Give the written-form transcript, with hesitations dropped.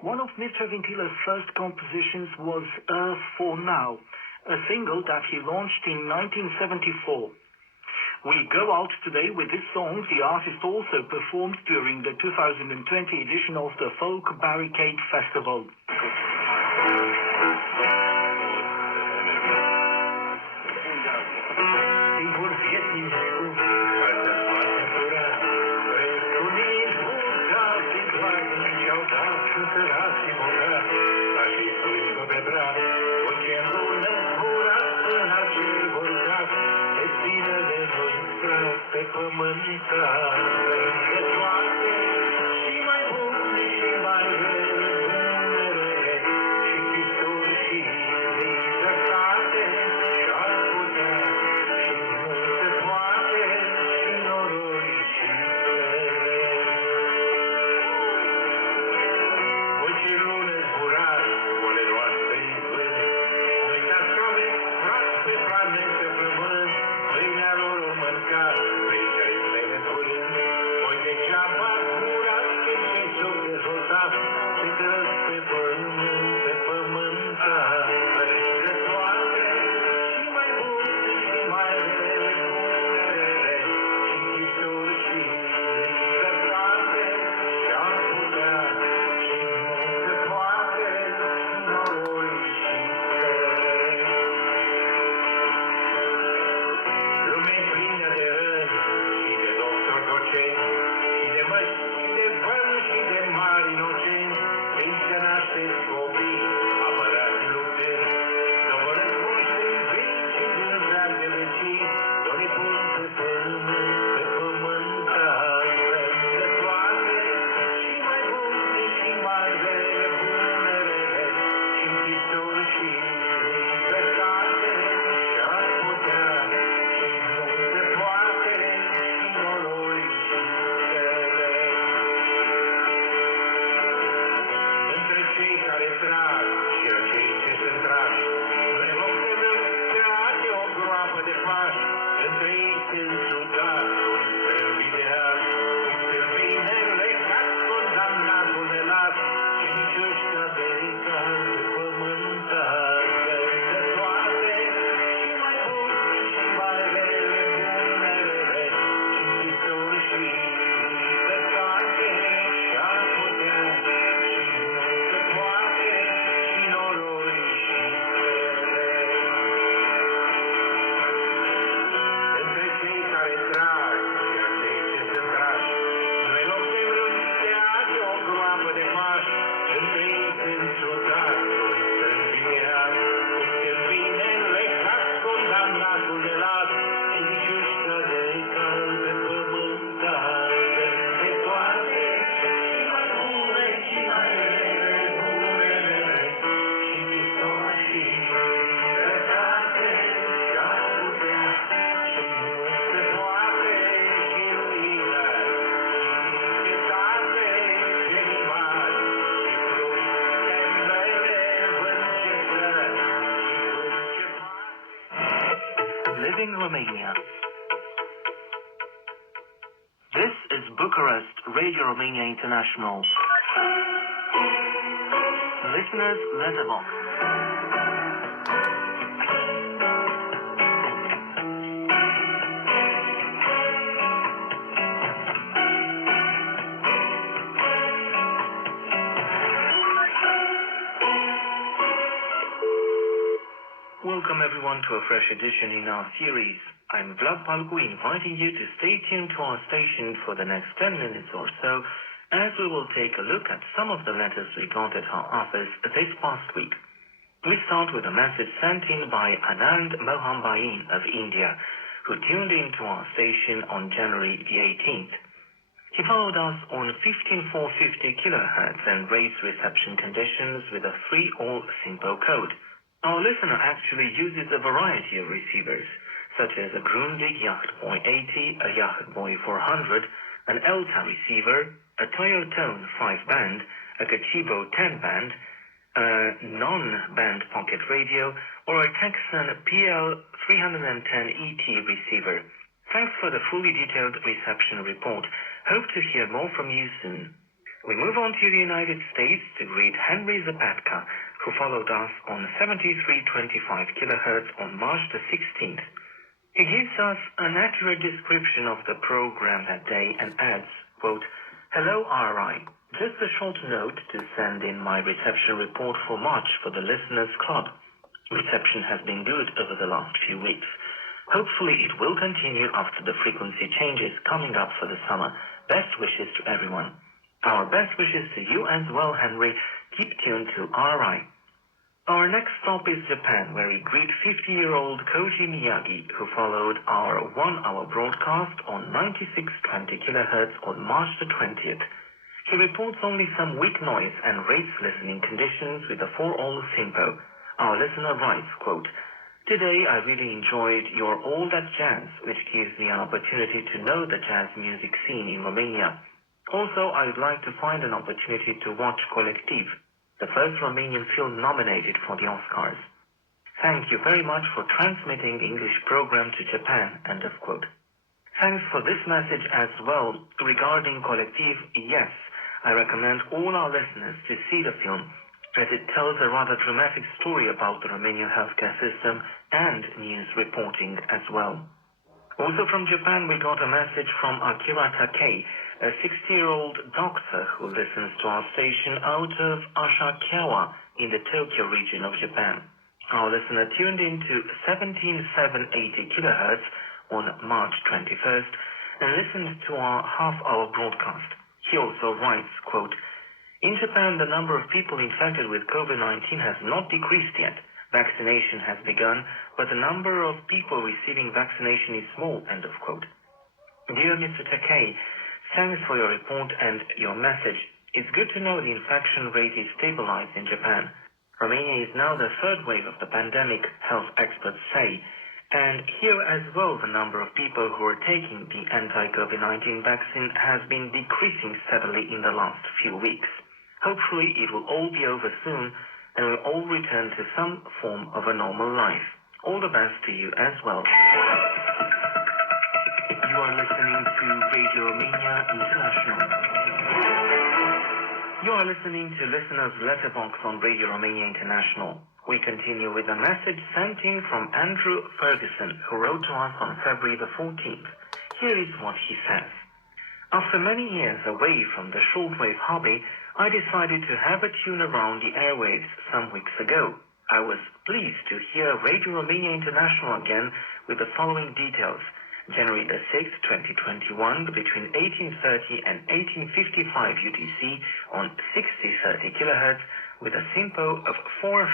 One of Mr. Vintila's first compositions was Earth for Now, a single that he launched in 1974. We go out today with this song. The artist also performed during the 2020 edition of the Folk Barricade Festival. Living Romania. This is Bucharest, Radio Romania International. Listeners Letterbox. Welcome everyone to a fresh edition in our series. I'm Vlad Palcu, inviting you to stay tuned to our station for the next 10 minutes or so, as we will take a look at some of the letters we got at our office this past week. We start with a message sent in by Anand Mohambain of India, who tuned into our station on January the 18th. He followed us on 15450 kHz and raised reception conditions with a 3-all simple code. Our listener actually uses a variety of receivers, such as a Grundig Yachtboy 80, a Yachtboy 400, an Elta receiver, a Toyotone 5-band, a Gachibo 10-band, a non-band pocket radio, or a Texan PL310ET receiver. Thanks for the fully detailed reception report. Hope to hear more from you soon. We move on to the United States to greet Henry Zapatka, who followed us on 7325 kHz on March the 16th. He gives us an accurate description of the program that day and adds, quote, "Hello RI, just a short note to send in my reception report for March for the Listeners Club. Reception has been good over the last few weeks. Hopefully it will continue after the frequency changes coming up for the summer. Best wishes to everyone." Our best wishes to you as well, Henry. Keep tuned to RI. Our next stop is Japan, where we greet 50-year-old Koji Miyagi, who followed our 1-hour broadcast on 9620 kHz on March the 20th. He reports only some weak noise and rates listening conditions with a 4-all SIMPO. Our listener writes, quote, "Today I really enjoyed your All That Jazz, which gives me an opportunity to know the jazz music scene in Romania. Also, I would like to find an opportunity to watch Collectiv, the first Romanian film nominated for the Oscars. Thank you very much for transmitting the English program to Japan." End of quote. Thanks for this message as well. Regarding Collectiv, yes, I recommend all our listeners to see the film, as it tells a rather dramatic story about the Romanian healthcare system and news reporting as well. Also from Japan, we got a message from Akira Takei, a 60-year-old doctor who listens to our station out of Asakawa in the Tokyo region of Japan. Our listener tuned in to 17780 kHz on March 21st and listened to our half-hour broadcast. He also writes, quote, "In Japan, the number of people infected with COVID-19 has not decreased yet. Vaccination has begun, but the number of people receiving vaccination is small." End of quote. Dear Mr. Takei, thanks for your report and your message. It's good to know the infection rate is stabilized in Japan. Romania is now the 3rd wave of the pandemic, health experts say. And here as well, the number of people who are taking the anti-COVID-19 vaccine has been decreasing steadily in the last few weeks. Hopefully it will all be over soon and we'll all return to some form of a normal life. All the best to you as well. You are listening to Radio Romania International. You are listening to Listener's Letterbox on Radio Romania International. We continue with a message sent in from Andrew Ferguson, who wrote to us on February the 14th. Here is what he says. "After many years away from the shortwave hobby, I decided to have a tune around the airwaves some weeks ago. I was pleased to hear Radio Romania International again with the following details. January the 6th, 2021, between 1830 and 1855 UTC on 6030 kHz with a SIMPO of 45